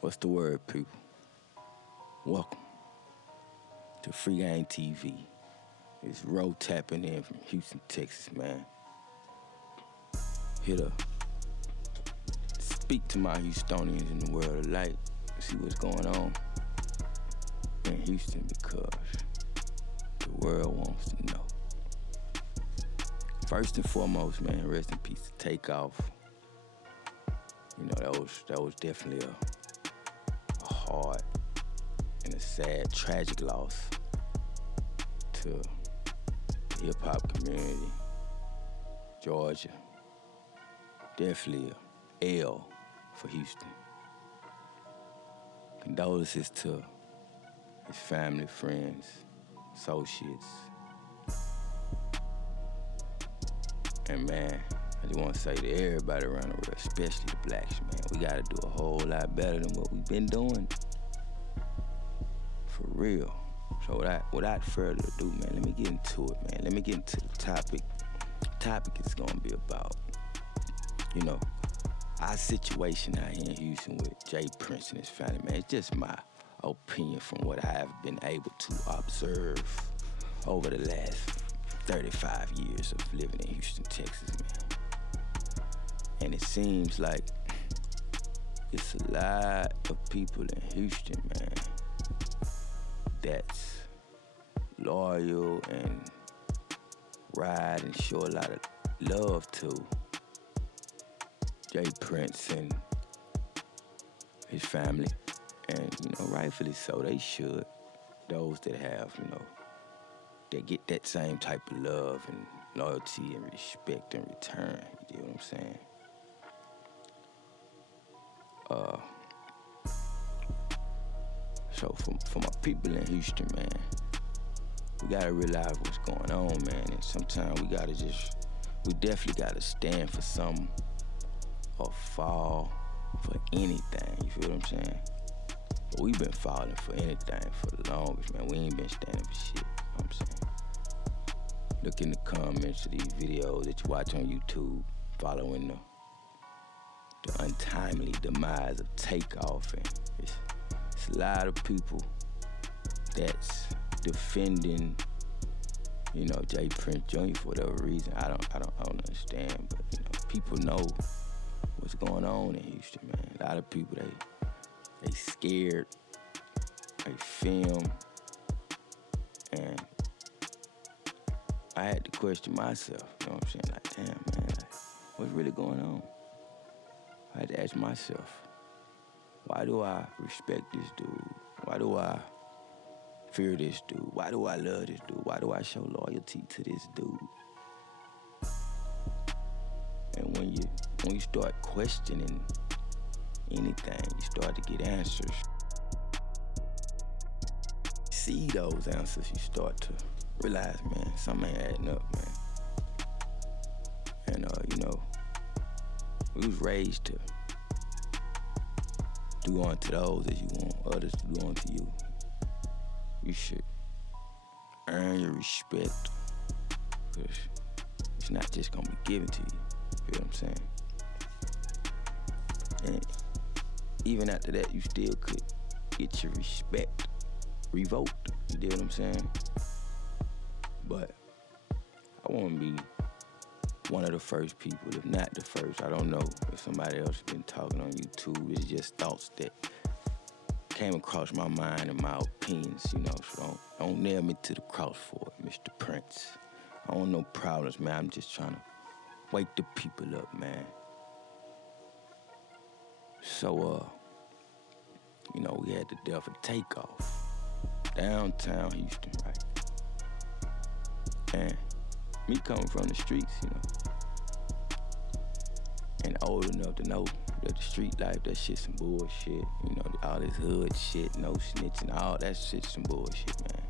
What's the word, people? Welcome to Free Game TV. It's Ro tapping in from Houston, Texas, man. Here to speak to my Houstonians in the world of light, see what's going on in Houston, because the world wants to know. First and foremost, man, rest in peace to Takeoff. You know, that was definitely a hard and a sad, tragic loss to the hip-hop community. Georgia, definitely a L for Houston. Condolences to his family, friends, associates. And man, I just want to say to everybody around the world, especially the blacks, man, we got to do a whole lot better than what we've been doing. For real. So without further ado, man, let me get into it, man. Let me get into the topic. The topic is going to be about, you know, our situation out here in Houston with Jprince and his family, man. It's just my opinion from what I have been able to observe over the last 35 years of living in Houston, Texas, man. And it seems like it's a lot of people in Houston, man, that's loyal and ride and show a lot of love to Jprince and his family. And, you know, rightfully so, they should. Those that have, you know, they get that same type of love and loyalty and respect in return. You get what I'm saying? So for my people in Houston, man, we gotta realize what's going on, man. And sometimes we definitely gotta stand for something or fall for anything. You feel what I'm saying? But we've been falling for anything for the longest, man. We ain't been standing for shit. You know what I'm saying? Look in the comments of these videos that you watch on YouTube, following the untimely demise of Takeoff, and it's a lot of people that's defending, you know, Jprince Jr. for whatever reason. I don't understand, but you know, people know what's going on in Houston, man. A lot of people they scared, they film, and I had to question myself. You know what I'm saying? Like, damn, man, like, what's really going on? I had to ask myself, why do I respect this dude? Why do I fear this dude? Why do I love this dude? Why do I show loyalty to this dude? And when you start questioning anything, you start to get answers. See those answers, you start to realize, man, something ain't adding up, man. And you know, we was raised to do unto those as you want others to do unto you. You should earn your respect, because it's not just gonna be given to you. You know what I'm saying? And even after that, you still could get your respect revoked. You know what I'm saying? But I want to be one of the first people, if not the first. I don't know if somebody else has been talking on YouTube. It's just thoughts that came across my mind and my opinions, you know. So don't nail me to the cross for it, Mr. Prince. I don't want no problems, man. I'm just trying to wake the people up, man. So, you know, we had the death of Takeoff, downtown Houston, right? And me coming from the streets, you know, and old enough to know that the street life, that shit some bullshit. You know, all this hood shit, no snitching, all that shit some bullshit, man.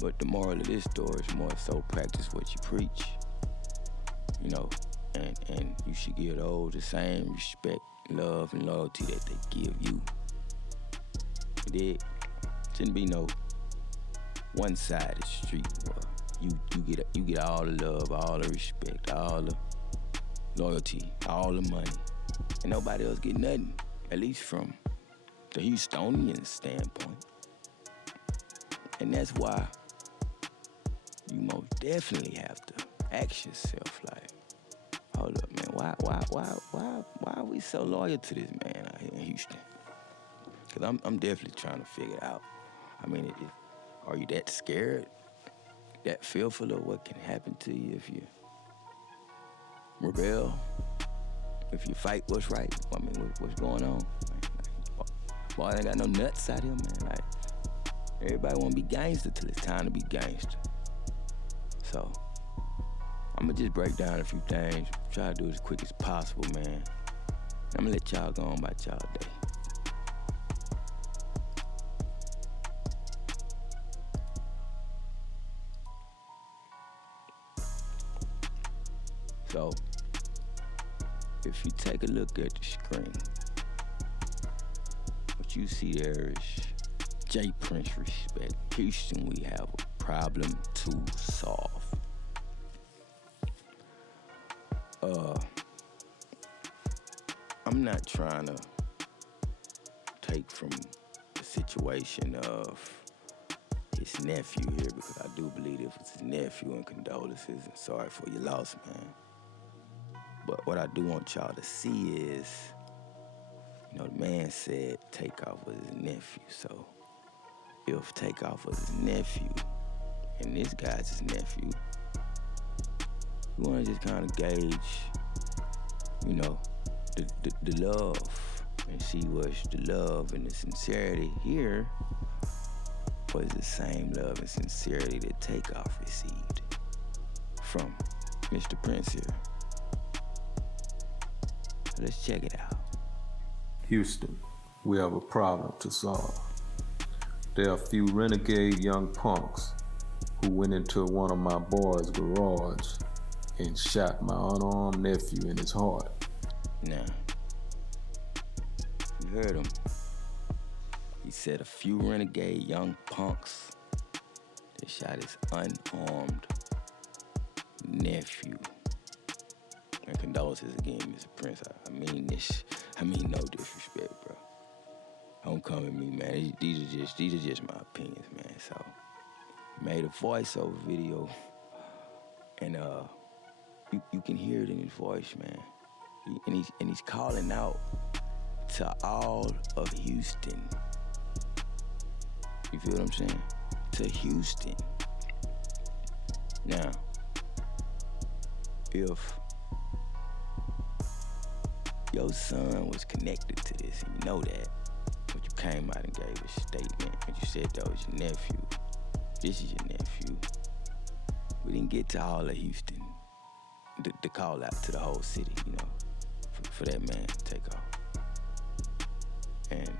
But the moral of this story is more so practice what you preach, you know, and you should give those the same respect, love, and loyalty that they give you. You dig? Shouldn't be no one-sided street where you get all the love, all the respect, all the loyalty, all the money, and nobody else get nothing. at least from the Houstonian standpoint. And that's why you most definitely have to ask yourself, like, hold up, man, why are we so loyal to this man out here in Houston? Because I'm definitely trying to figure it out. I mean, are you that scared, that fearful of what can happen to you if you rebel, if you fight what's right? I mean, what's going on? Boy, I ain't got no nuts out here, man. Like, everybody want to be gangster till it's time to be gangster. So, I'm going to just break down a few things, try to do it as quick as possible, man. I'm going to let y'all go on about y'all day. So, if you take a look at the screen, what you see there is Jprince respect. Houston, we have a problem to solve. I'm not trying to take from the situation of his nephew here, because I do believe it was his nephew, and condolences and sorry for your loss, man. But what I do want y'all to see is, you know, the man said Takeoff was his nephew. So if Takeoff was his nephew and this guy's his nephew, we want to just kind of gauge, you know, the love and see what's the love and the sincerity here was the same love and sincerity that Takeoff received from Mr. Prince here. So let's check it out. Houston, we have a problem to solve. There are a few renegade young punks who went into one of my boys' garage and shot my unarmed nephew in his heart. Now, you heard him. He said a few renegade young punks that shot his unarmed nephew. And condolences again, Mr. Prince. I mean this. I mean no disrespect, bro. Don't come at me, man. These are just my opinions, man. So, made a voiceover video, and you can hear it in his voice, man. And he's calling out to all of Houston. You feel what I'm saying? To Houston. Now, if your son was connected to this, and you know that, but you came out and gave a statement, and you said that was your nephew, this is your nephew, we didn't get to all of Houston, the call out to the whole city, you know, for that man to take off. And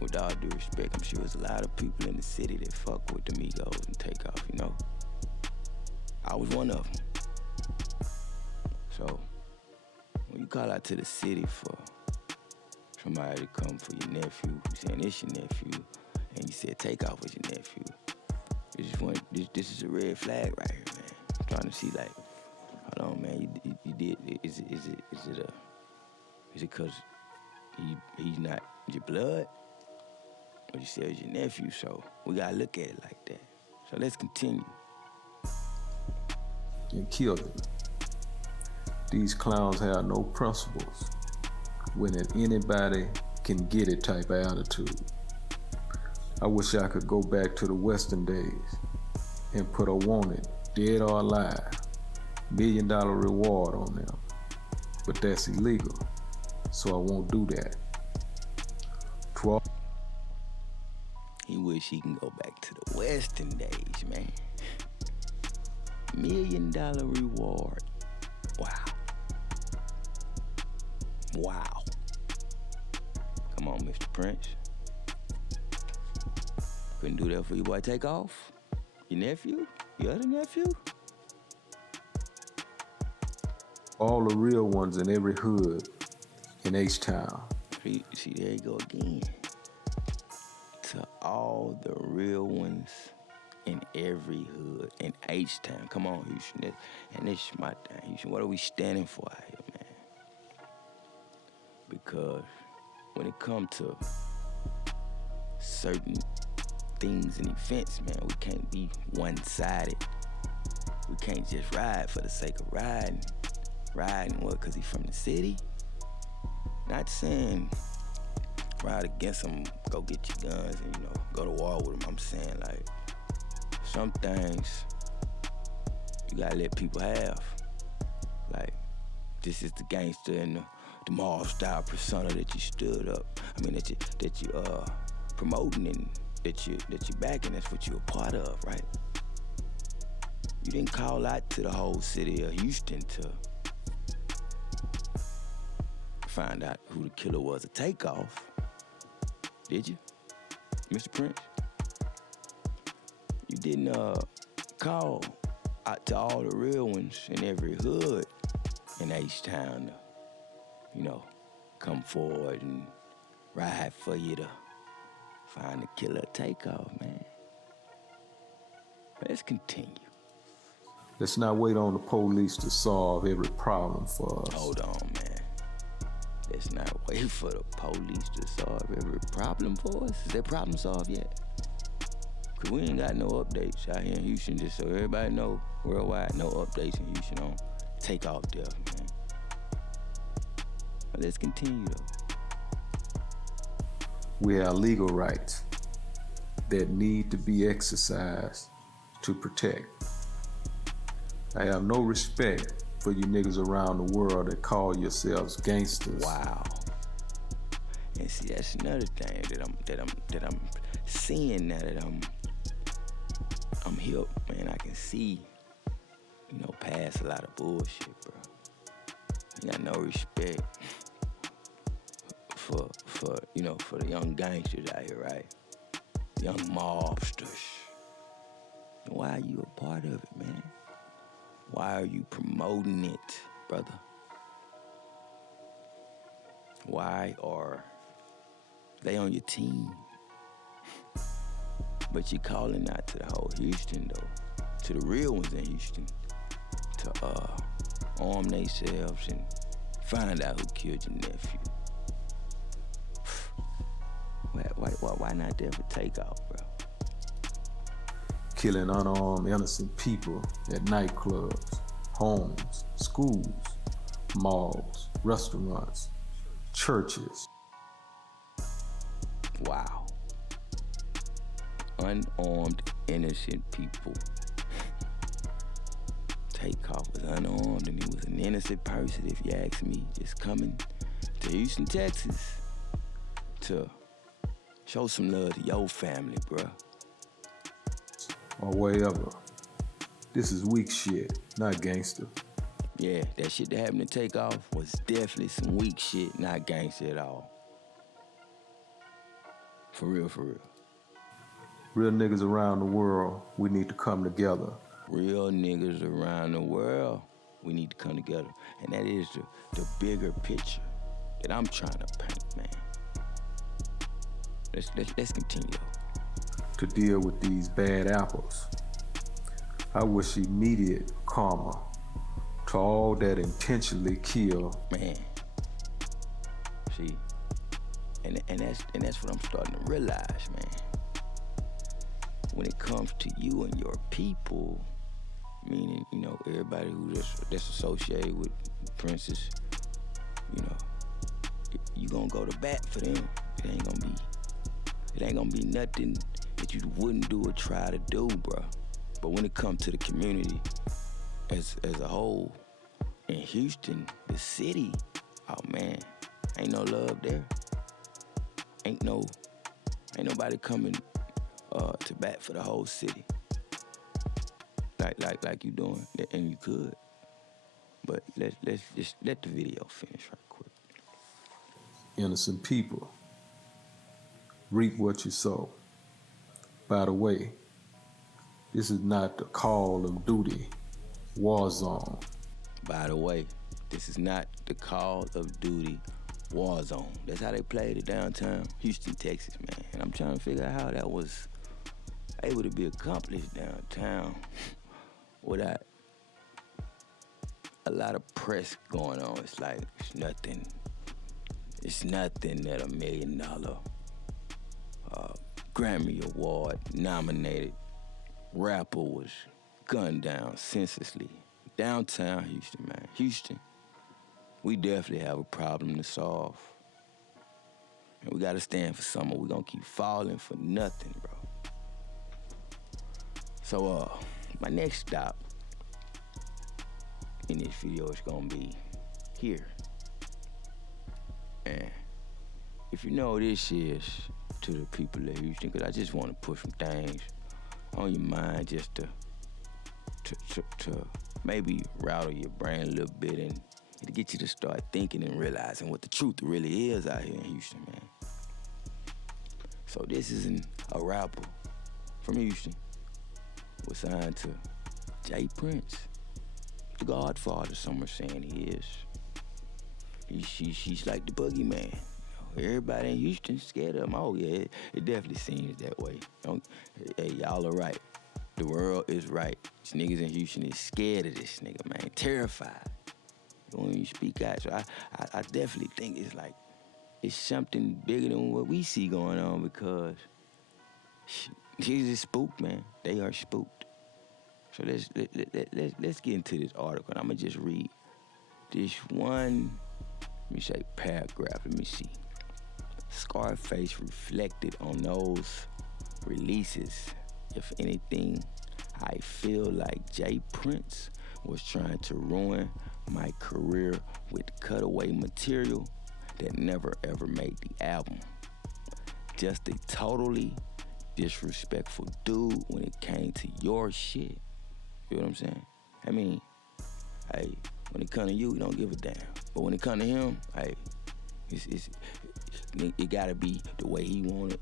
with all due respect, I'm sure there's a lot of people in the city that fuck with the Migos and take off, you know. I was one of them. So, when you call out to the city for somebody to come for your nephew, you saying it's your nephew, and you said Takeoff was your nephew, this is a red flag right here, man. I'm trying to see, like, hold on, man, you did, is it because he's not your blood? Or you said it was your nephew, so we gotta look at it like that. So let's continue. And killed him. These clowns have no principles. When anybody can get it type of attitude. I wish I could go back to the Western days and put a wanted, dead or alive, $1 million reward on them. But that's illegal, so I won't do that. He wish he can go back to the Western days, man. $1 million reward. Wow. Wow. Come on, Mr. Prince. Couldn't do that for your boy Takeoff? Your nephew? Your other nephew? All the real ones in every hood in H-Town. See, there you go again. To all the real ones in every hood in H-Town. Come on, Houston. And this is my thing, Houston. What are we standing for out here, man? Because when it comes to certain things and events, man, we can't be one-sided. We can't just ride for the sake of riding. Riding what, because he's from the city? Not saying ride against him, go get your guns and, go to war with him. I'm saying, like, some things you gotta let people have. Like, this is the gangster and the mall style persona that you stood up. I mean, that you promoting and that you backing. That's what you're a part of, right? You didn't call out to the whole city of Houston to find out who the killer was at Takeoff, did you, Mr. Prince? You didn't call out to all the real ones in every hood in H-Town to, come forward and ride for you to find the killer at Takeoff, man. Let's continue. Let's not wait on the police to solve every problem for us. Hold on, man. Let's not wait for the police to solve every problem for us. Is that problem solved yet? Cause we ain't got no updates out here in Houston, just so everybody know, worldwide, no updates in Houston on Takeoff death, man. But let's continue, though. We have legal rights that need to be exercised to protect. I have no respect for you niggas around the world that call yourselves gangsters. Wow. And see, that's another thing that I'm seeing now that I'm hip, man. I can see, past a lot of bullshit, bro. I got no respect for the young gangsters out here, right? Young mobsters. Why are you a part of it, man? Why are you promoting it, brother? Why are they on your team? But you're calling out to the whole Houston, though, to the real ones in Houston, to arm themselves and find out who killed your nephew. Why not there for Takeoff, bro? Killing unarmed, innocent people at nightclubs, homes, schools, malls, restaurants, churches. Wow. Unarmed, innocent people. Takeoff was unarmed and he was an innocent person, if you ask me, just coming to Houston, Texas to show some love to your family, bruh. Or wherever. This is weak shit, not gangster. Yeah, that shit that happened to Takeoff was definitely some weak shit, not gangster at all. For real, for real. Real niggas around the world, we need to come together. Real niggas around the world, we need to come together. And that is the bigger picture that I'm trying to paint, man. Let's continue. To deal with these bad apples, I wish immediate karma to all that intentionally kill. Man, see, and that's what I'm starting to realize, man. When it comes to you and your people, meaning, everybody that's associated with Prince's, you gonna go to bat for them. It ain't gonna be nothing that you wouldn't do or try to do, bro. But when it comes to the community as a whole, in Houston, the city, oh man, ain't no love there. Ain't nobody coming to bat for the whole city. Like you doing, and you could. But let's just let the video finish right quick. Innocent people, reap what you sow. By the way, this is not the Call of Duty war zone. By the way, this is not the Call of Duty war zone. That's how they played it downtown Houston, Texas, man. And I'm trying to figure out how that was able to be accomplished downtown without a lot of press going on. It's like it's nothing It's nothing that $1 million Grammy Award nominated rapper was gunned down senselessly. Downtown Houston, man. Houston, we definitely have a problem to solve. And we gotta stand for something. We're gonna keep falling for nothing, bro. So, my next stop in this video is gonna be here. And if you know what this is to the people of Houston, because I just want to put some things on your mind just to maybe rattle your brain a little bit and to get you to start thinking and realizing what the truth really is out here in Houston, man. So this is a rapper from Houston was signed to Jprince, the Godfather, some are saying he is. She's like the boogeyman. Everybody in Houston scared of him. Oh yeah, it definitely seems that way. Hey, y'all are right. The world is right. These niggas in Houston is scared of this nigga, man. Terrified. When you speak out. So I definitely think it's something bigger than what we see going on, because she's just spooked, man. They are spooked. So let's get into this article. And I'm gonna just read this one, let me say paragraph. Let me see. Scarface reflected on those releases. If anything, I feel like Jprince was trying to ruin my career with cutaway material that never ever made the album. Just a totally disrespectful dude when it came to your shit. You know what I'm saying? I mean, hey, when it come to you don't give a damn. But when it come to him, hey, it gotta be the way he want it,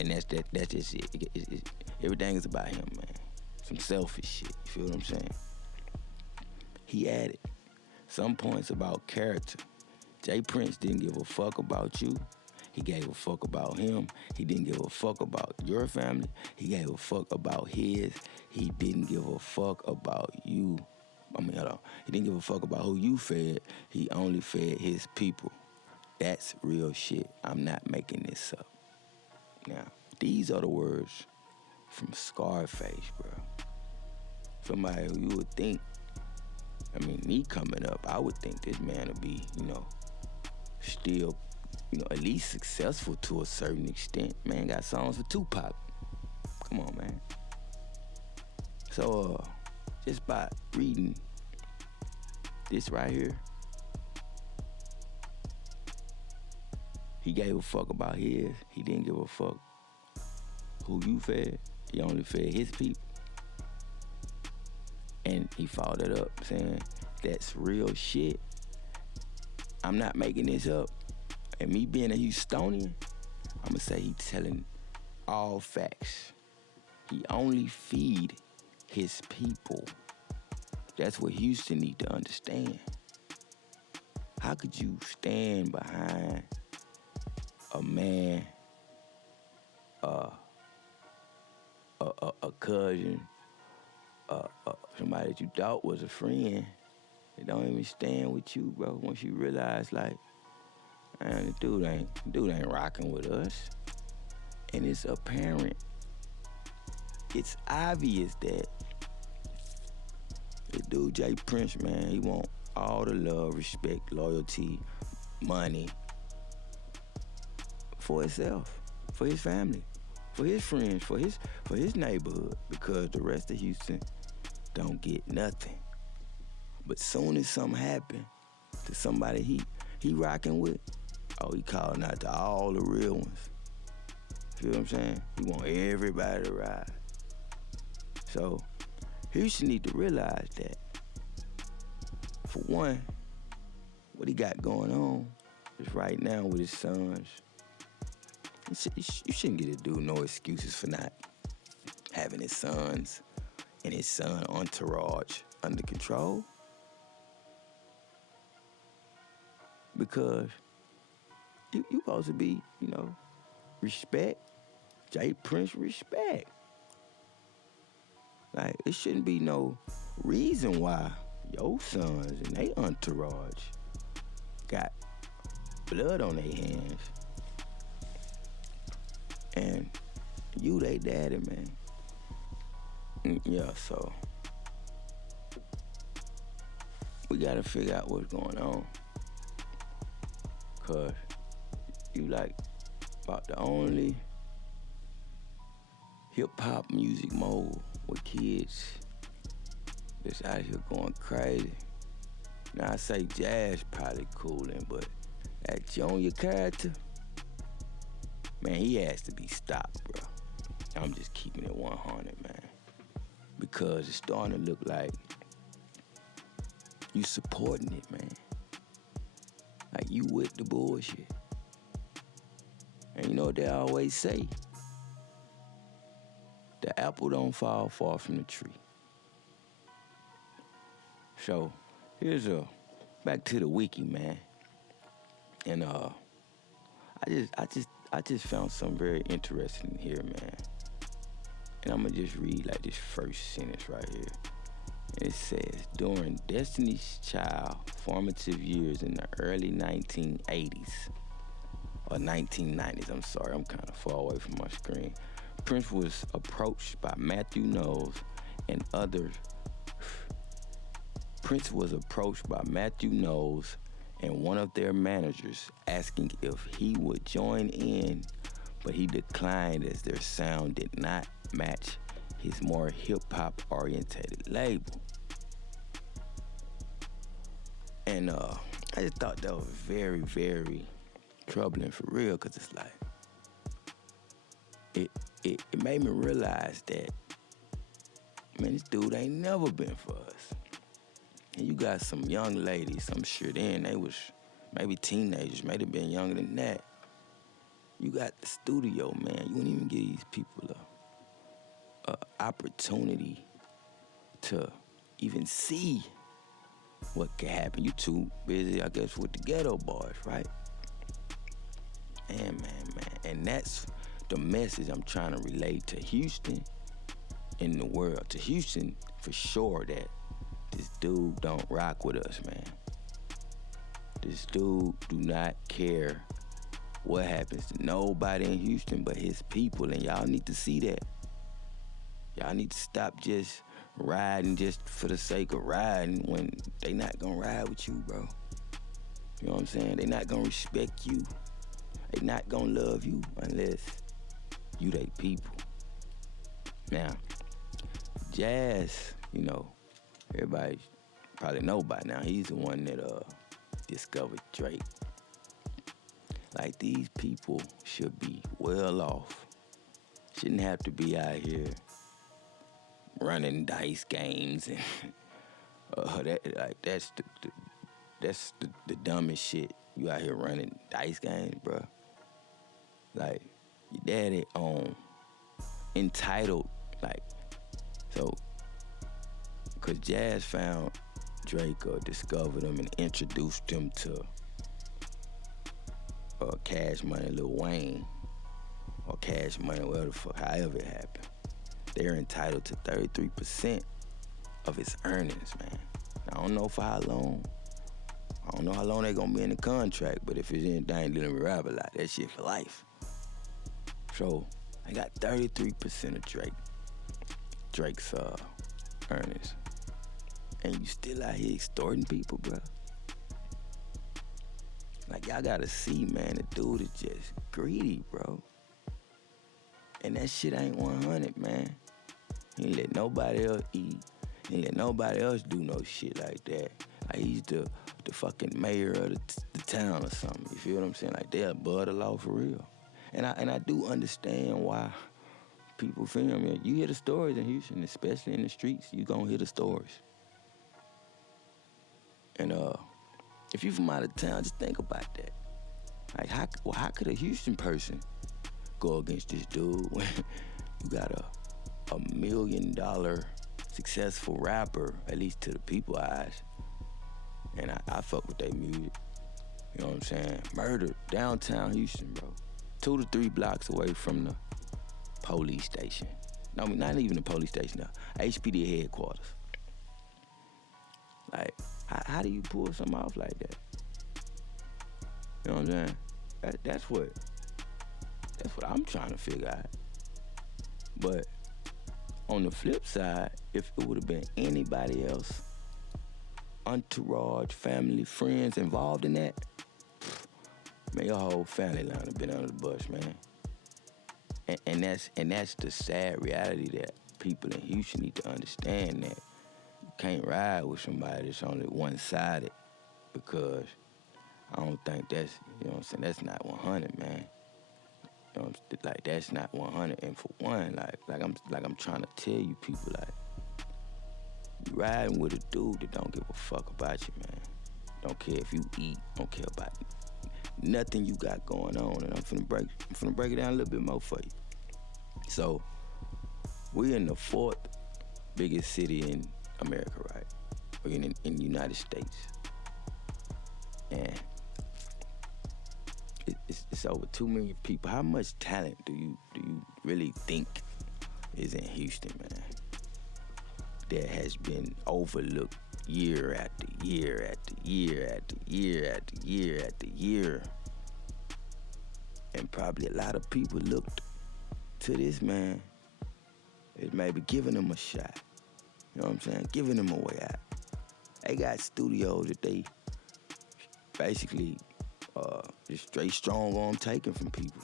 and that's just it. Everything is about him, man. Some selfish shit. You feel what I'm saying? He added some points about character. Jprince didn't give a fuck about you. He gave a fuck about him. He didn't give a fuck about your family. He gave a fuck about his. He didn't give a fuck about you. He didn't give a fuck about who you fed. He only fed his people. That's real shit. I'm not making this up. Now, these are the words from Scarface, bro. Somebody who you would think, me coming up, I would think this man would be, still, at least successful to a certain extent. Man got songs for Tupac. Come on, man. So, just by reading this right here, he gave a fuck about his. He didn't give a fuck who you fed. He only fed his people. And he followed it up saying, that's real shit. I'm not making this up. And me being a Houstonian, I'm gonna say he's telling all facts. He only feed his people. That's what Houston need to understand. How could you stand behind a man, a cousin, somebody that you thought was a friend, that don't even stand with you, bro, once you realize, man, the dude ain't rocking with us. And it's apparent, it's obvious that the dude Jprince, man, he want all the love, respect, loyalty, money for himself, for his family, for his friends, for his neighborhood, because the rest of Houston don't get nothing. But soon as something happen to somebody he rocking with, he calling out to all the real ones. Feel what I'm saying? He want everybody to ride. So Houston need to realize that, for one, what he got going on is right now with his sons. You shouldn't get a dude no excuses for not having his sons and his son entourage under control. Because you supposed to be, respect. Jprince respect. Like, it shouldn't be no reason why your sons and they entourage got blood on their hands. And you they daddy, man. Yeah, so we gotta figure out what's going on. Cause you like about the only hip-hop music mode with kids that's out here going crazy. Now I say jazz probably cooling, but that Junior character, man, he has to be stopped, bro. I'm just keeping it 100, man. Because it's starting to look like you supporting it, man. Like you with the bullshit. And you know what they always say? The apple don't fall far from the tree. So here's back to the wiki, man. And I just found something very interesting here, man. And I'm gonna just read like this first sentence right here. And it says, during Destiny's Child formative years in the early 1980s, or 1990s, I'm sorry, I'm kind of far away from my screen. Prince was approached by Matthew Knowles and others. Prince was approached by Matthew Knowles and one of their managers asking if he would join in, but he declined as their sound did not match his more hip-hop orientated label. And I just thought that was very, very troubling for real, because it's like, it made me realize that, man, this dude ain't never been for us. And you got some young ladies, I'm sure then they was maybe teenagers, may have been younger than that. You got the studio, man. You wouldn't even give these people a opportunity to even see what could happen. You too busy, I guess, with the ghetto boys, right? Man. And that's the message I'm trying to relate to Houston and the world. To Houston, for sure, that this dude don't rock with us, man. This dude do not care what happens to nobody in Houston but his people, and y'all need to see that. Y'all need to stop just riding just for the sake of riding when they not gonna ride with you, bro. You know what I'm saying? They not gonna respect you. They not gonna love you unless you they people. Now, Jazz, you know, everybody probably know by now, he's the one that discovered Drake. Like, these people should be well off. Shouldn't have to be out here running dice games and that's the dumbest shit. You out here running dice games, bro. Like, your daddy entitled, like, so, cause Jazz found Drake or discovered him and introduced him to Cash Money Lil Wayne, or Cash Money, whatever the fuck, however it happened. They're entitled to 33% of his earnings, man. I don't know for how long. I don't know how long they gonna be in the contract, but if it's anything dealing with rap a lot, that shit for life. So I got 33% of Drake's earnings. And you still out here extorting people, bro. Like, y'all gotta see, man, the dude is just greedy, bro. And that shit ain't 100, man. He ain't let nobody else eat. He ain't let nobody else do no shit like that. Like, he's the fucking mayor of the town or something. You feel what I'm saying? Like, they're above the law for real. And I do understand why people feel me. You hear the stories in Houston, especially in the streets, you gonna hear the stories. And if you from out of town, just think about that. Like, how could a Houston person go against this dude when you got a $1 million successful rapper, at least to the people's eyes? And I fuck with their music. You know what I'm saying? Murdered downtown Houston, bro. 2 to 3 blocks away from the police station. No, I mean, not even the police station, the HPD headquarters. Like, how do you pull something off like that? You know what I'm saying? That's what I'm trying to figure out. But on the flip side, if it would have been anybody else, entourage, family, friends involved in that, man, your whole family line have been under the bus, man. And that's the sad reality that people in Houston need to understand, that you can't ride with somebody that's only one-sided, because I don't think that's, you know what I'm saying, that's not 100, man. You know, like, that's not 100. And for one, like I'm trying to tell you people, like, you riding with a dude that don't give a fuck about you, man. Don't care if you eat, don't care about nothing you got going on. And I'm finna break it down a little bit more for you. So, we're in the 4th biggest city in America, right? We're in the United States. And it's over 2 million people. How much talent do you really think is in Houston, man, that has been overlooked year after year after year after year after year after year? And probably a lot of people looked to this man as maybe giving him a shot. You know what I'm saying? Giving him a way out. They got studios that they basically just straight strong arm taking from people,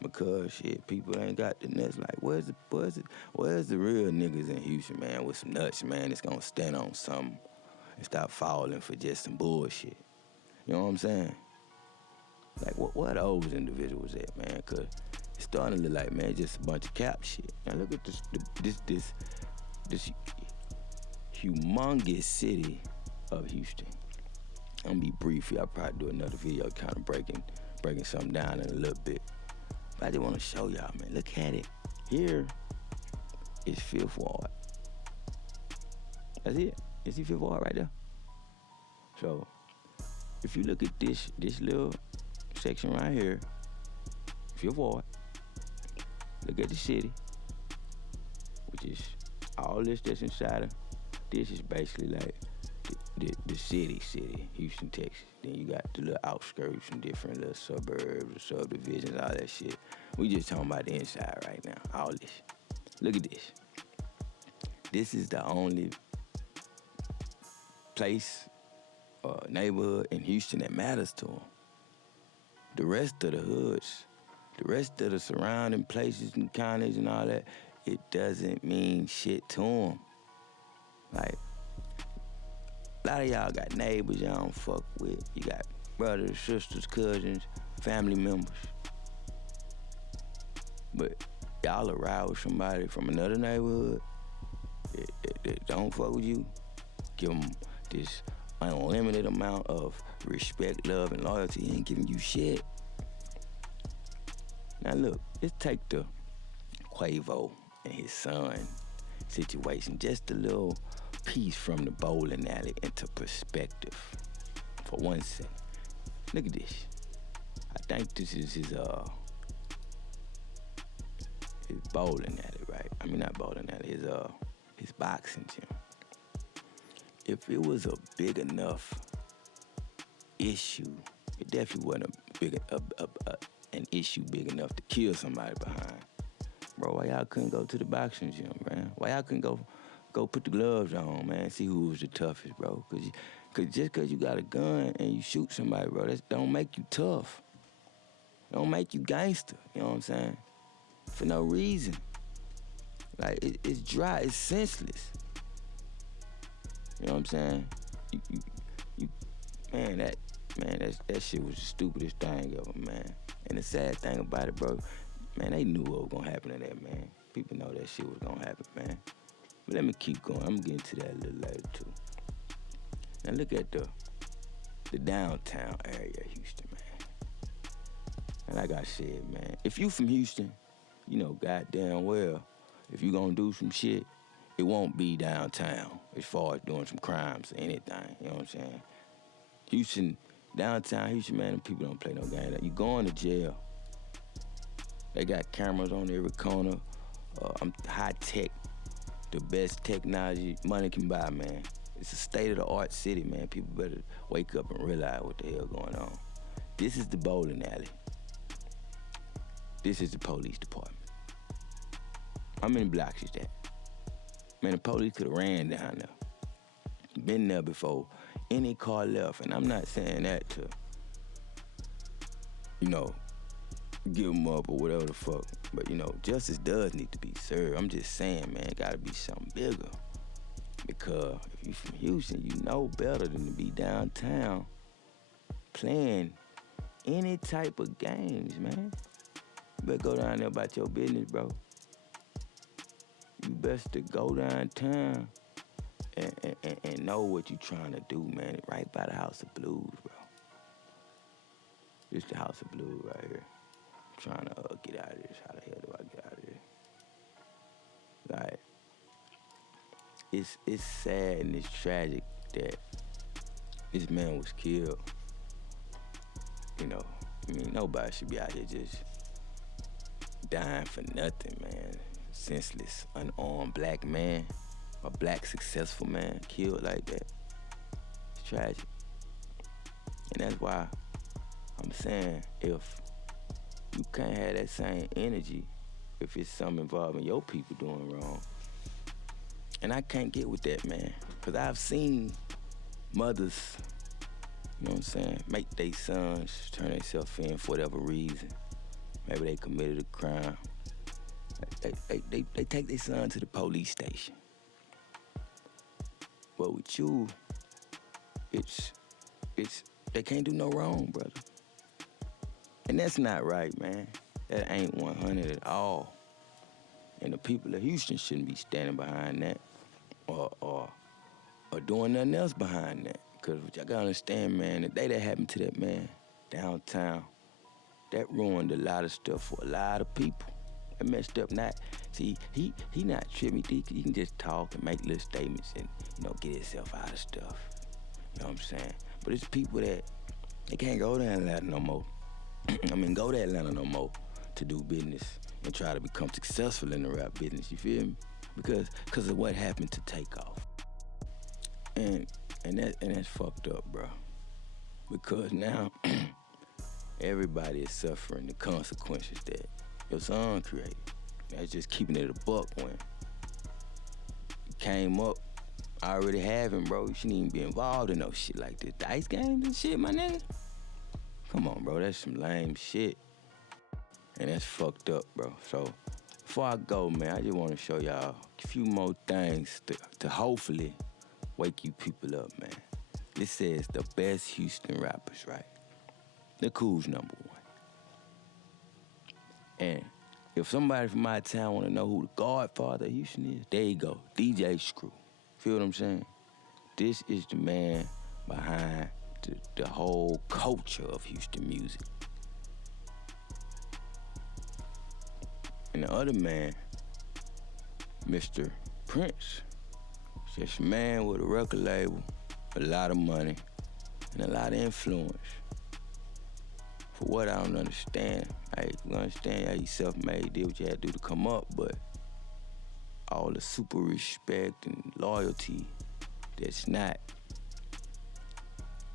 because shit, people ain't got the nuts. Like, where's the real niggas in Houston, man, with some nuts, man, that's gonna stand on something and stop falling for just some bullshit? You know what I'm saying? Like, what are those individuals at, man? Cause it's starting to look like, man, just a bunch of cap shit. Now look at this humongous city of Houston. I'm gonna be brief. I'll probably do another video kind of breaking something down in a little bit. But I just want to show y'all, man. Look at it. Here is 5th Ward. That's it. You see 5th Ward right there? So, if you look at this little section right here, 5th Ward, look at the city, which is all this that's inside of. This is basically like the city, Houston, Texas. Then you got the little outskirts and different little suburbs, subdivisions, all that shit. We just talking about the inside right now, all this. Look at this. This is the only place or neighborhood in Houston that matters to them. The rest of the hoods, the rest of the surrounding places and counties and all that, it doesn't mean shit to them. Like, a lot of y'all got neighbors y'all don't fuck with. You got brothers, sisters, cousins, family members. But y'all will ride with somebody from another neighborhood that don't fuck with you, give them this unlimited amount of respect, love, and loyalty. He ain't giving you shit. Now look, let's take the Quavo and his son situation, just a little piece from the bowling alley into perspective for 1 second. Look at this. I think this is his bowling alley, right? I mean, not bowling alley, his boxing gym. If it was a big enough issue, it definitely wasn't an issue big enough to kill somebody behind. Bro, why y'all couldn't go to the boxing gym, man? Why y'all couldn't go put the gloves on, man, see who was the toughest, bro? Cause just cause you got a gun and you shoot somebody, bro, that don't make you tough. It don't make you gangster, you know what I'm saying? For no reason. Like, it's dry, it's senseless. You know what I'm saying? That shit was the stupidest thing ever, man. And the sad thing about it, bro, man, they knew what was gonna happen to that, man. People know that shit was gonna happen, man. But let me keep going. I'm gonna get into that a little later, too. Now look at the downtown area of Houston, man. And like I said, man, if you from Houston, you know goddamn well, if you gonna do some shit, it won't be downtown as far as doing some crimes or anything, you know what I'm saying? Houston, downtown Houston, man, them people don't play no game. You going to jail. They got cameras on every corner. High tech, the best technology money can buy, man. It's a state-of-the-art city, man. People better wake up and realize what the hell going on. This is the bowling alley. This is the police department. How many blocks is that? Man, the police could have ran down there. Been there before any car left. And I'm not saying that to, give them up or whatever the fuck. But, justice does need to be served. I'm just saying, man, it gotta be something bigger. Because if you from Houston, you know better than to be downtown playing any type of games, man. You better go down there about your business, bro. You best to go downtown and know what you trying to do, man. Right by the House of Blues, bro. This the House of Blues right here. I'm trying to get out of this. How the hell do I get out of this? Like, it's sad and it's tragic that this man was killed. Nobody should be out here just dying for nothing, man. Senseless, unarmed black man, a black successful man killed like that. It's tragic. And that's why I'm saying if you can't have that same energy if it's something involving your people doing wrong. And I can't get with that, man. Because I've seen mothers, make their sons turn themselves in for whatever reason. Maybe they committed a crime. They take their son to the police station. But with you, it's they can't do no wrong, brother. And that's not right, man. That ain't 100 at all. And the people of Houston shouldn't be standing behind that or doing nothing else behind that. Because what y'all gotta understand, man, the day that happened to that man downtown, that ruined a lot of stuff for a lot of people. It messed up. He not tripping. He can just talk and make little statements and, get himself out of stuff. You know what I'm saying? But it's people that, they can't go to Atlanta no more. Go to Atlanta no more to do business and try to become successful in the rap business, you feel me? Because of what happened to Takeoff. And that's fucked up, bro. Because now everybody is suffering the consequences that your son created. That's just keeping it a buck when it came up. I already have him, bro. You shouldn't even be involved in no shit like this. Dice games and shit, my nigga. Come on, bro. That's some lame shit. And that's fucked up, bro. So before I go, man, I just want to show y'all a few more things to hopefully wake you people up, man. This says the best Houston rappers, right? The Cool's number one. And if somebody from my town want to know who the godfather of Houston is, there you go, DJ Screw. Feel what I'm saying? This is the man behind the whole culture of Houston music. And the other man, Mr. Prince, just a man with a record label, a lot of money, and a lot of influence. For what I don't understand, you understand how you self-made, did what you had to do to come up, but all the super respect and loyalty that's not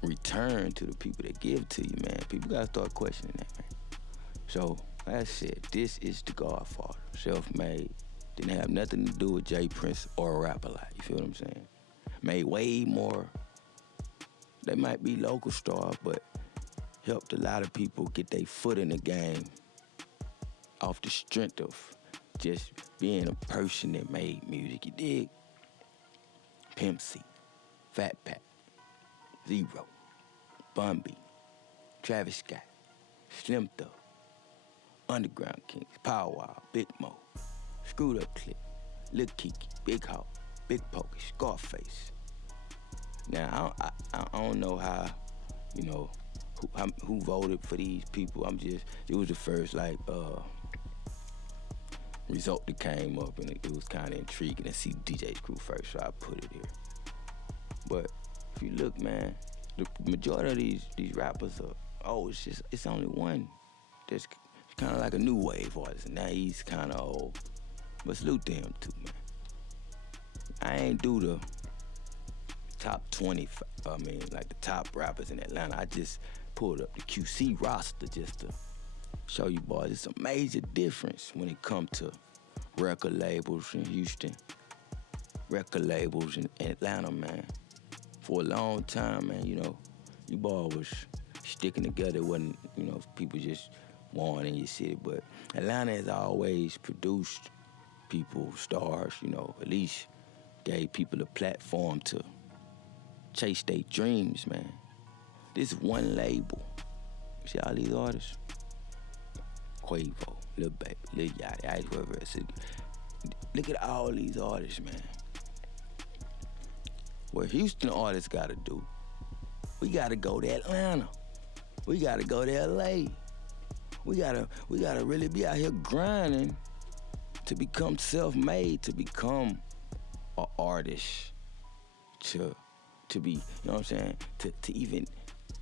returned to the people that give to you, man. People gotta start questioning that, man. So, like I said, this is the Godfather, self-made. Didn't have nothing to do with Jprince or a rapper like, you feel what I'm saying? Made way more. They might be local stars, but helped a lot of people get their foot in the game off the strength of just being a person that made music, you dig? Pimp C, Fat Pat, Zero, Bun B, Travis Scott, Slim Thug, Underground Kings, Power Wow, Big Mo, Screwed Up Clip, Lil Kiki, Big Hawk, Big Pokey, Scarface. Now, I don't know how, who voted for these people. It was the first, result that came up, and it was kind of intriguing to see DJ Screw first, so I put it here. But if you look, man, the majority of these rappers are, it's only one that's kind of like a new wave artist, and now he's kind of old. But salute to him too, man. I ain't do the top 20, the top rappers in Atlanta. I just pulled up the QC roster just to show you boys it's a major difference when it comes to record labels in Houston, record labels in Atlanta, man. For a long time, man, you boys was sticking together. It wasn't, people just wanting in your city. But Atlanta has always produced people, stars, at least gave people a platform to chase their dreams, man. This one label. You see all these artists? Quavo, Lil Baby, Lil Yachty, Ice whatever else. Look at all these artists, man. What Houston artists gotta do, we gotta go to Atlanta. We gotta go to LA. We gotta really be out here grinding to become self-made, to become an artist, to be, you know what I'm saying, to even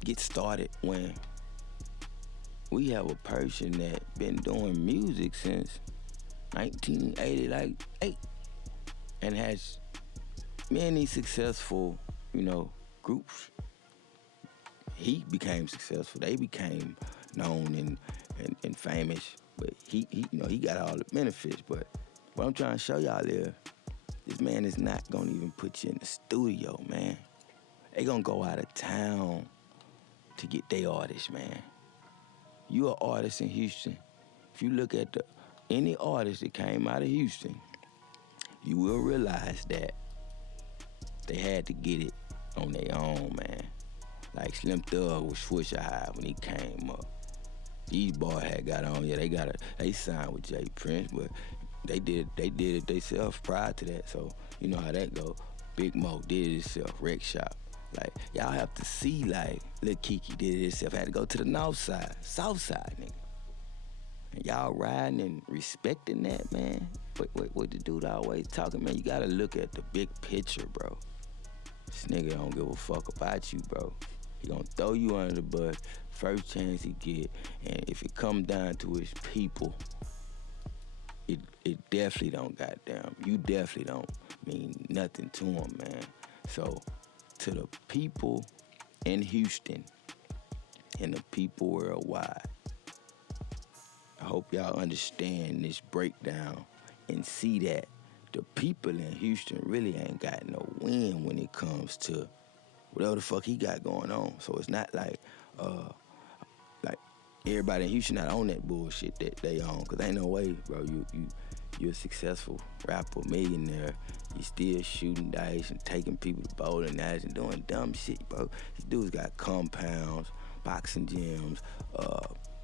get started when we have a person that been doing music since 1988 and has many successful, groups. He became successful. They became known and famous, but he got all the benefits. But what I'm trying to show y'all is, this man is not gonna even put you in the studio, man. They gonna go out of town to get their artists, man. You an artist in Houston. If you look at any artist that came out of Houston, you will realize that they had to get it on their own, man. Like Slim Thug was Swisher High when he came up. These boys had got on, they signed with Jprince, but they did it themselves prior to that, so you know how that go. Big Mo did it himself, Rec Shop. Like, y'all have to see, like, Lil Kiki did it himself, had to go to the north side, south side, nigga. And y'all riding and respecting that, man. What the dude always talking, man, you gotta look at the big picture, bro. This nigga don't give a fuck about you, bro. He gonna throw you under the bus first chance he get, and if it come down to his people, it definitely don't goddamn, you definitely don't mean nothing to him, man. So, to the people in Houston and the people worldwide, I hope y'all understand this breakdown and see that the people in Houston really ain't got no win when it comes to whatever the fuck he got going on. So it's not like everybody in Houston not on that bullshit that they on, cause ain't no way, bro. You're a successful rapper, millionaire. You still shooting dice and taking people to bowling alleys and doing dumb shit, bro. These dudes got compounds, boxing gyms,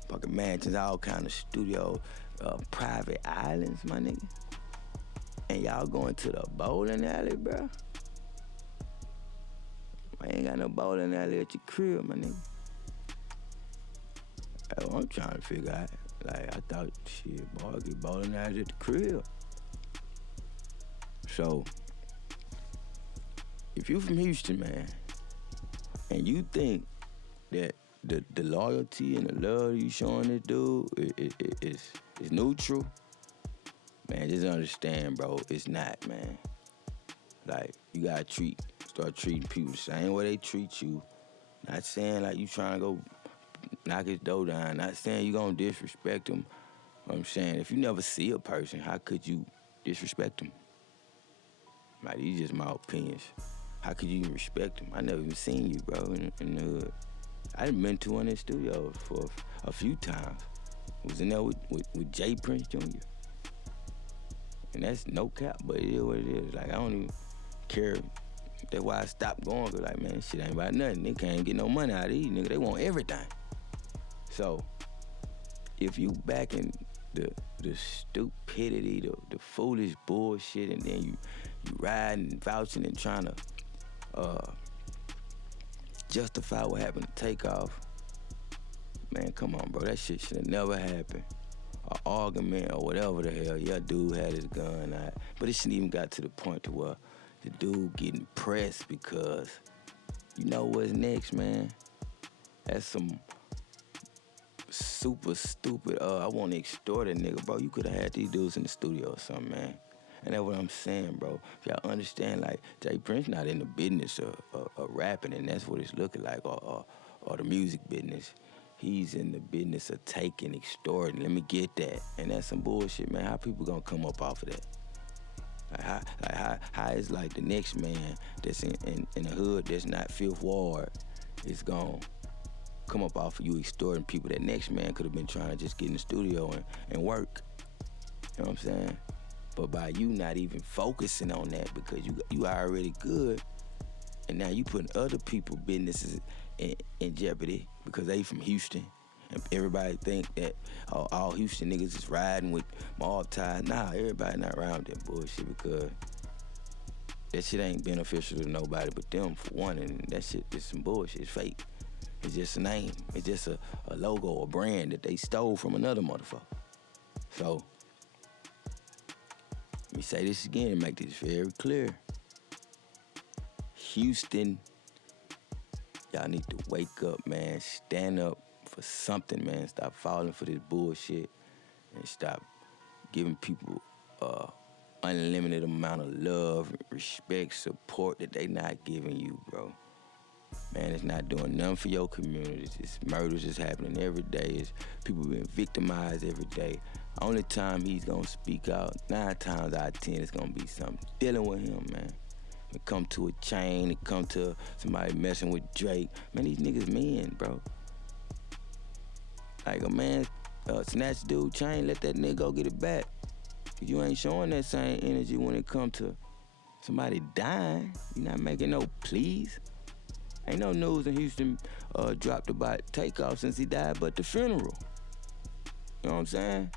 fucking mansions, all kind of studios, private islands, my nigga. And y'all going to the bowling alley, bro? I ain't got no bowling alley at your crib, my nigga. That's what I'm trying to figure out. Like, I thought, shit, boy, I get bowling alley at the crib. So, if you from Houston, man, and you think that the loyalty and the love you showing this dude is neutral, man, just understand, bro, it's not, man. Like, you gotta start treating people the same way they treat you. Not saying like you trying to go knock his door down. Not saying you gonna disrespect him. What I'm saying, if you never see a person, how could you disrespect him? Like, these just my opinions. How could you even respect him? I never even seen you, bro, in the hood. I done been to one in the studio for a few times. Was in there with Jprince Jr. And that's no cap, but it is what it is. Like, I don't even care. That's why I stopped going, cause like, man, this shit ain't about nothing. They can't get no money out of these niggas. They want everything. So, if you backing the stupidity, the foolish bullshit, and then you riding and vouching and trying to justify what happened to Takeoff, man, come on, bro. That shit should have never happened. An argument or whatever the hell. Yeah, dude had his gun out. But it shouldn't even got to the point to where the dude getting pressed because you know what's next, man? That's some super stupid, I want to extort a nigga, bro. You could have had these dudes in the studio or something, man. And that's what I'm saying, bro. If y'all understand, like, Jprince not in the business of rapping, and that's what it's looking like, or or the music business. He's in the business of taking, extorting. Let me get that. And that's some bullshit, man. How people gonna come up off of that? How is like the next man that's in the hood that's not Fifth Ward is gonna come up off of you extorting people? That next man could have been trying to just get in the studio and work. You know what I'm saying? But by you not even focusing on that because you already good, and now you putting other people's businesses in jeopardy because they from Houston, and everybody think that all Houston niggas is riding with mob ties. Nah, everybody not around that bullshit because that shit ain't beneficial to nobody but them for one, and that shit is some bullshit. It's fake. It's just a name. It's just a logo, a brand that they stole from another motherfucker. So, let me say this again and make this very clear. Houston, y'all need to wake up, man. Stand up for something, man. Stop falling for this bullshit and stop giving people unlimited amount of love, respect, support that they not giving you, bro. Man, it's not doing nothing for your communities. It's murders is happening every day. It's people being victimized every day. Only time he's gonna speak out, 9 times out of 10, it's gonna be something dealing with him, man. It come to a chain, it come to somebody messing with Drake. Man, these niggas men, bro. Like a man snatch dude chain, let that nigga go get it back. You ain't showing that same energy when it come to somebody dying. You not making no pleas. Ain't no news in Houston dropped about Takeoff since he died, but the funeral. You know what I'm saying?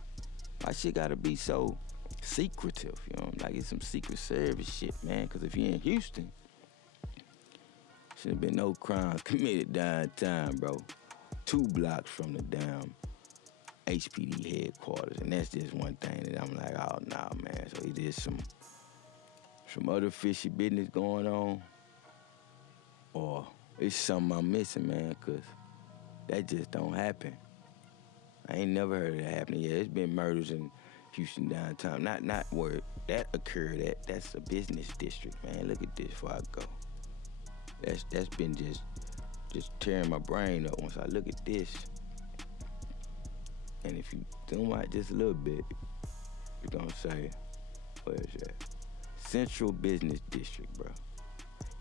My shit gotta be so secretive, you know? Like it's some Secret Service shit, man. Cause if you're in Houston, shouldn't been no crimes committed downtown, bro. 2 blocks from the damn HPD headquarters. And that's just one thing that I'm like, oh, nah, man. So it is some other fishy business going on. Or it's something I'm missing, man, because that just don't happen. I ain't never heard of that happening yet. It's been murders in Houston downtown. Not where that occurred at. That's a business district, man. Look at this before I go. That's been just tearing my brain up once I look at this. And if you zoom out just a little bit, you're gonna say, where is that? Central Business District, bro.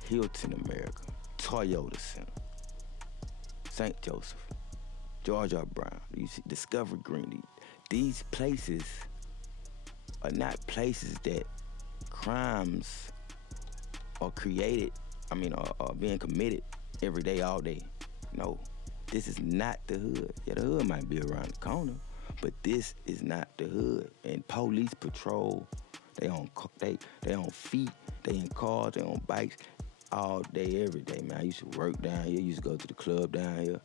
Hilton America, Toyota Center, St. Joseph, George R. Brown, you see Discovery Green. These places are not places that crimes are created, are being committed every day, all day. No, this is not the hood. Yeah, the hood might be around the corner, but this is not the hood. And police patrol, they on feet, they in cars, they on bikes, all day, every day, man. I used to work down here, used to go to the club down here.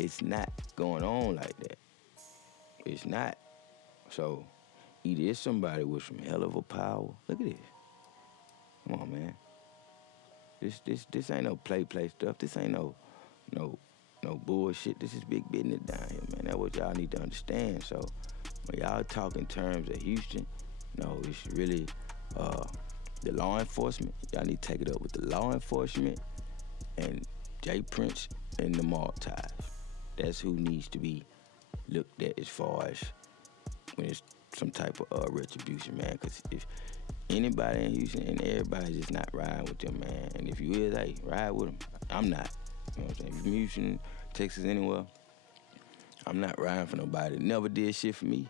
It's not going on like that. It's not. So either it's somebody with some hell of a power. Look at this. Come on, man. This ain't no play stuff. This ain't no bullshit. This is big business down here, man. That's what y'all need to understand. So when y'all talk in terms of Houston, no, it's really the law enforcement. Y'all need to take it up with the law enforcement and Jprince and the mob ties. That's who needs to be looked at as far as when it's some type of retribution, man. Because if anybody in Houston and everybody's just not riding with them, man. And if you is, hey, ride with them. I'm not. You know what I'm saying? If you're from Houston, Texas, anywhere, I'm not riding for nobody that never did shit for me.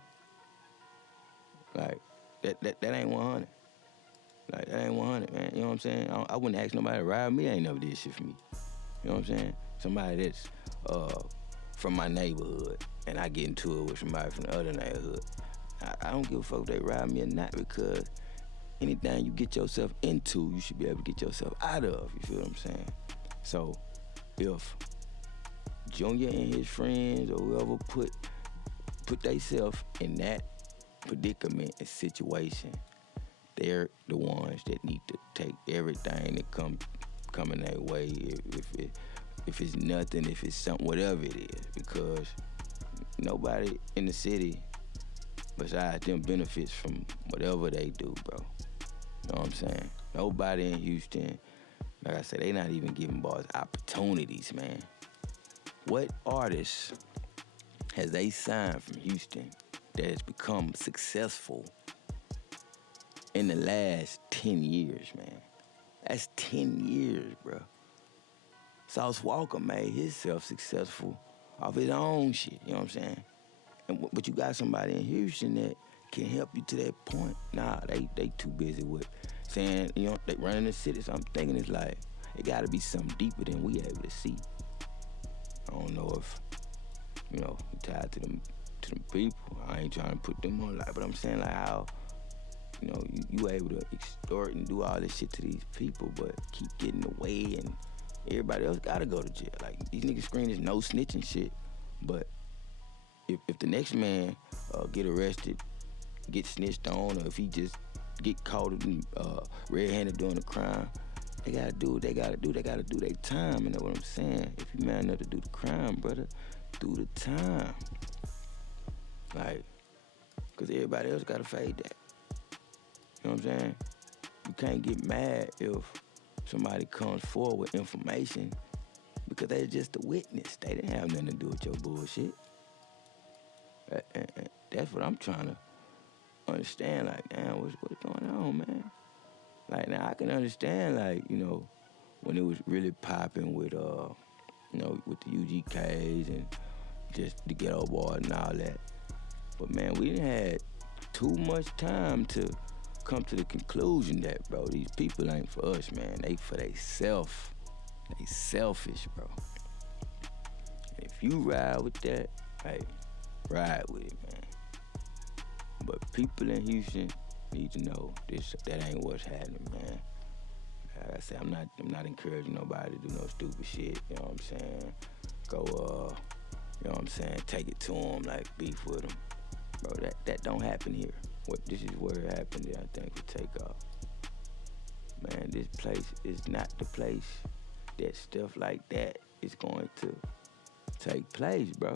Like, that ain't 100. Like, that ain't 100, man. You know what I'm saying? I wouldn't ask nobody to ride with me. They ain't never did shit for me. You know what I'm saying? Somebody that's from my neighborhood, and I get into it with somebody from the other neighborhood. I don't give a fuck if they ride me or not, because anything you get yourself into, you should be able to get yourself out of. You feel what I'm saying? So if Junior and his friends or whoever put themselves in that predicament and situation, they're the ones that need to take everything that coming their way. If it's nothing, if it's something, whatever it is, because nobody in the city besides them benefits from whatever they do, bro. You know what I'm saying? Nobody in Houston, like I said, they not even giving boys opportunities, man. What artists has they signed from Houston that has become successful in the last 10 years, man? That's 10 years, bro. Sauce Walker made himself successful off his own shit, you know what I'm saying? But you got somebody in Houston that can help you to that point. Nah, they too busy with saying, you know, they running the city. So I'm thinking it's like, it gotta be something deeper than we able to see. I don't know if, you know, we tied to them people. I ain't trying to put them on like, but I'm saying like how, you know, you able to extort and do all this shit to these people, but keep getting away and everybody else gotta go to jail. Like, these niggas scream this no snitching shit, but if the next man get arrested, get snitched on, or if he just get caught red-handed doing a crime, they gotta do what they gotta do. They gotta do their time, you know what I'm saying? If you man enough to do the crime, brother, do the time. Like, cause everybody else gotta fade that. You know what I'm saying? You can't get mad if somebody comes forward with information because they're just a witness. They didn't have nothing to do with your bullshit. And that's what I'm trying to understand. Like, damn, what's going on, man? Like, now I can understand, like, you know, when it was really popping with, you know, with the UGKs and just the Ghetto Boy and all that. But man, we didn't have too much time to come to the conclusion that, bro, these people ain't for us, man. They for they self. They selfish, bro. And if you ride with that, hey, ride with it, man. But people in Houston need to know that ain't what's happening, man. Like I said, I'm not encouraging nobody to do no stupid shit, you know what I'm saying? Go, you know what I'm saying, take it to them, like beef with them. Bro, that don't happen here. This is where it happened, I think, for Takeoff. Man, this place is not the place that stuff like that is going to take place, bro.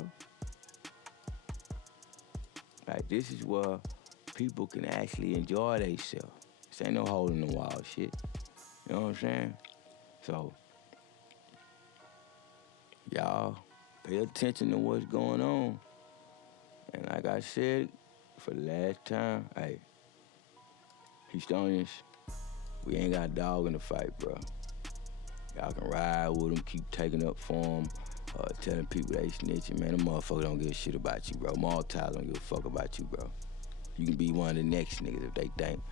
Like, this is where people can actually enjoy themselves. This ain't no hole in the wall shit. You know what I'm saying? So, y'all pay attention to what's going on. And like I said, for the last time, hey, Houstonians, we ain't got a dog in the fight, bro. Y'all can ride with them, keep taking up for them, telling people they snitching. Man, them motherfuckers don't give a shit about you, bro. Maltese don't give a fuck about you, bro. You can be one of the next niggas if they think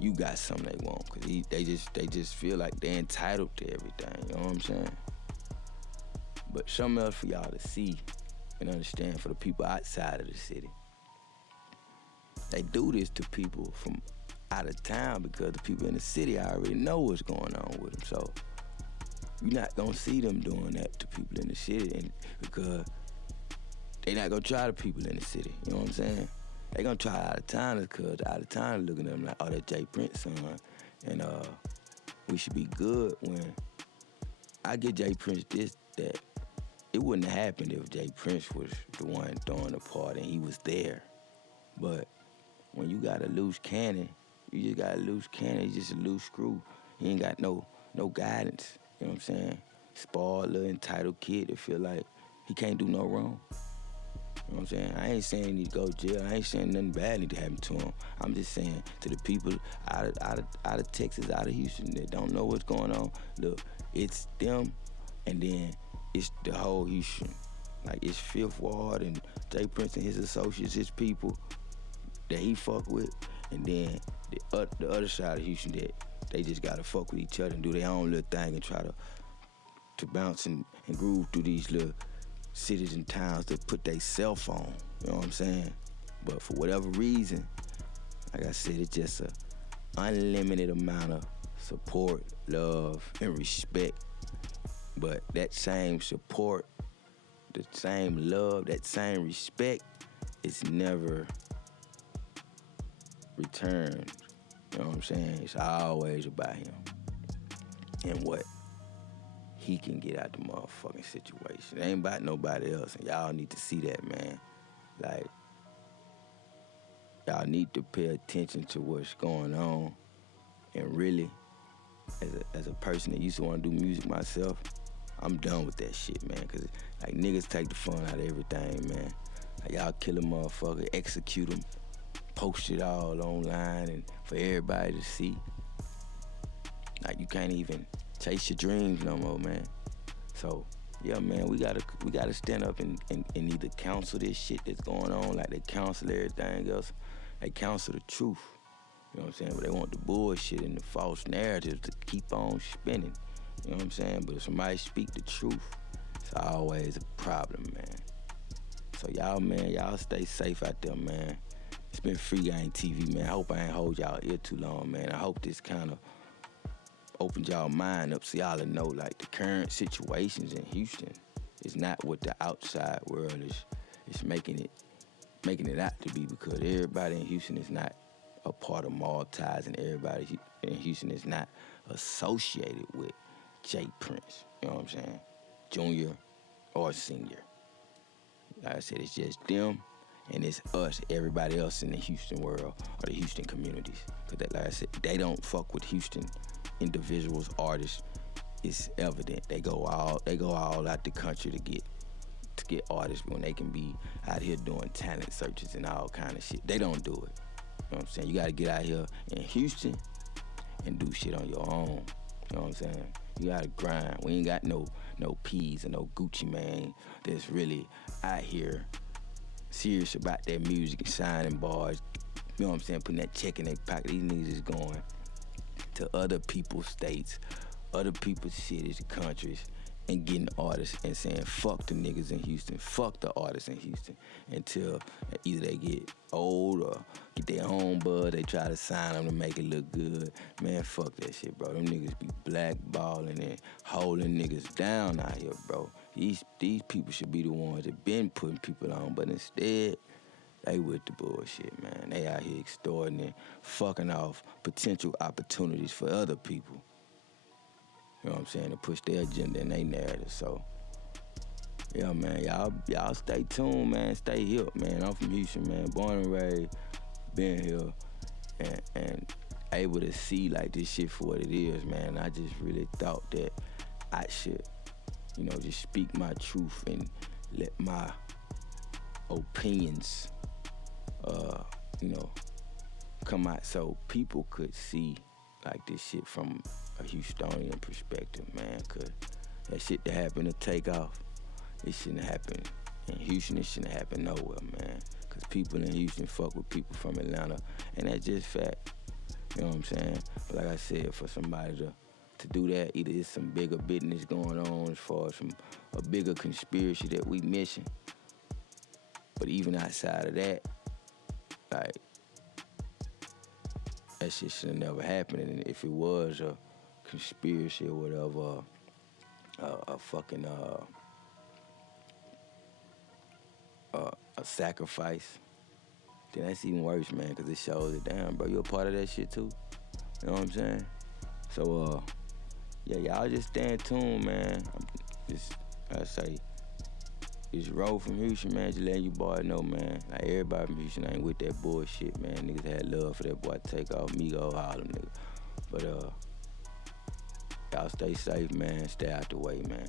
you got something they want, cause they just feel like they're entitled to everything. You know what I'm saying? But something else for y'all to see and understand for the people outside of the city. They do this to people from out of town because the people in the city already know what's going on with them. So you're not gonna see them doing that to people in the city, and because they not gonna try the people in the city. You know what I'm saying? They gonna try out of towners because out of towners looking at them like, oh, that Jprince son, and we should be good. When I get Jprince this, that it wouldn't have happened if Jprince was the one throwing the party and he was there. But when you got a loose cannon, you just got a loose cannon. He's just a loose screw. He ain't got no guidance. You know what I'm saying? Spoiled little entitled kid that feel like he can't do no wrong. You know what I'm saying? I ain't saying he need to go to jail. I ain't saying nothing bad need to happen to him. I'm just saying to the people out of Texas, out of Houston that don't know what's going on, look, it's them and then it's the whole Houston. Like, it's Fifth Ward and Jprince and his associates, his people that he fuck with, and then the other side of Houston that they just gotta fuck with each other and do their own little thing and try to bounce and groove through these little cities and towns to put their cell phone. You know what I'm saying? But for whatever reason, like I said, it's just an unlimited amount of support, love, and respect. But that same support, the same love, that same respect is never returned. You know what I'm saying? It's always about him and what he can get out the motherfucking situation. It ain't about nobody else, and y'all need to see that, man. Like, y'all need to pay attention to what's going on, and really, as a person that used to want to do music myself, I'm done with that shit, man. Cause like niggas take the fun out of everything, man. Like y'all kill a motherfucker, execute him, post it all online and for everybody to see. Like you can't even chase your dreams no more, man. So yeah, man, we gotta stand up and either counsel this shit that's going on, like they counsel everything else. They counsel the truth. You know what I'm saying? But they want the bullshit and the false narratives to keep on spinning. You know what I'm saying? But if somebody speak the truth, it's always a problem, man. So y'all, man, y'all stay safe out there, man. It's been Free Game TV, man. I hope I ain't hold y'all ear too long, man. I hope this kind of opened y'all mind up so y'all know, like, the current situations in Houston is not what the outside world is making it out to be, because everybody in Houston is not a part of mob ties, and everybody in Houston is not associated with Jprince. You know what I'm saying? Junior or senior. Like I said, it's just them and it's us, everybody else in the Houston world or the Houston communities. Because like I said, they don't fuck with Houston individuals, artists. It's evident. They go all out the country to get artists when they can be out here doing talent searches and all kind of shit. They don't do it. You know what I'm saying? You gotta get out here in Houston and do shit on your own. You know what I'm saying? You gotta grind. We ain't got no P's and no Gucci man that's really out here serious about their music and signing bars. You know what I'm saying? Putting that check in their pocket. These niggas is going to other people's states, other people's cities, countries, and getting artists and saying, fuck the niggas in Houston, fuck the artists in Houston, until either they get old or get their own bud, they try to sign them to make it look good. Man, fuck that shit, bro. Them niggas be blackballing and holding niggas down out here, bro. These people should be the ones that been putting people on, but instead, they with the bullshit, man. They out here extorting and fucking off potential opportunities for other people. You know what I'm saying? To push their agenda and their narrative. So, yeah, man, y'all stay tuned, man. Stay hip, man. I'm from Houston, man. Born and raised, been here, and able to see like this shit for what it is, man. I just really thought that I should, you know, just speak my truth and let my opinions, you know, come out so people could see like this shit from a Houstonian perspective, man. Cause that shit that happened to take off, it shouldn't happen in Houston. It shouldn't happen nowhere, man. Cause people in Houston fuck with people from Atlanta, and that's just fact. You know what I'm saying? But like I said, for somebody to do that, either it's some bigger business going on as far as a bigger conspiracy that we missing. But even outside of that, like, that shit should have never happened. And if it was a conspiracy or whatever, a fucking a sacrifice, then that's even worse, man, because it shows it, damn, bro, you a part of that shit too. You know what I'm saying? So, yeah, y'all just stay tuned, man. I say, just roll from Houston, man. Just letting you boys know, man. Like, everybody from Houston ain't with that bullshit, man. Niggas had love for that boy Takeoff, Migo, all them niggas. But, y'all stay safe, man. Stay out the way, man.